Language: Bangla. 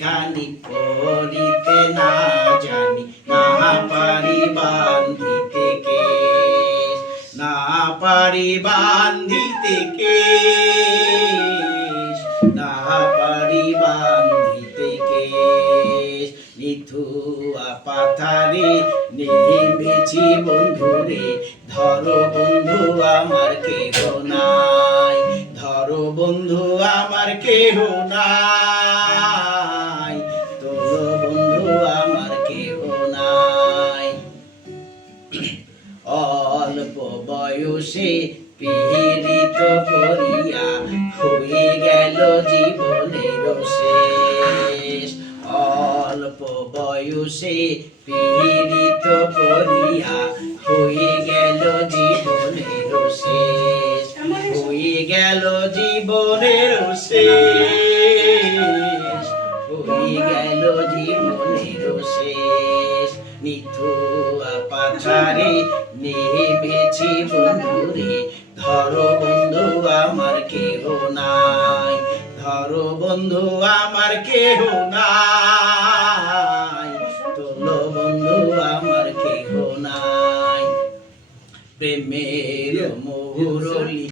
খানি করিতে না জানি, না পারি বান্ধিতে কে না পারি বান্ধিতে কে না পারি বান্ধিতে কে নিথুয়া পাথারে নেমেছি বন্ধুরে, ধরো বন্ধু আমার কেহ নাই, ধরো বন্ধু কেহ নাই। তোলো বন্ধু আমার কেহ নাই। অল্প বয়সে পীড়িত করিয়া হয়ে গেল জীবনের শেষ। অল্প বয়সে পীড়িত করিয়া হয়ে গেল জীবনের শেষ। হয়ে গেল জীবনের শেষ। হয়ে গেল জীবনের শেষ। নিথুয়া পাছারে নেবেছি বন্ধুরে। ধরো বন্ধু আমার কেহ নাই। ধরো বন্ধু আমার কেহ নাই। তোলো বন্ধু আমার কেহ নাই। প্রেমের মুহুরলি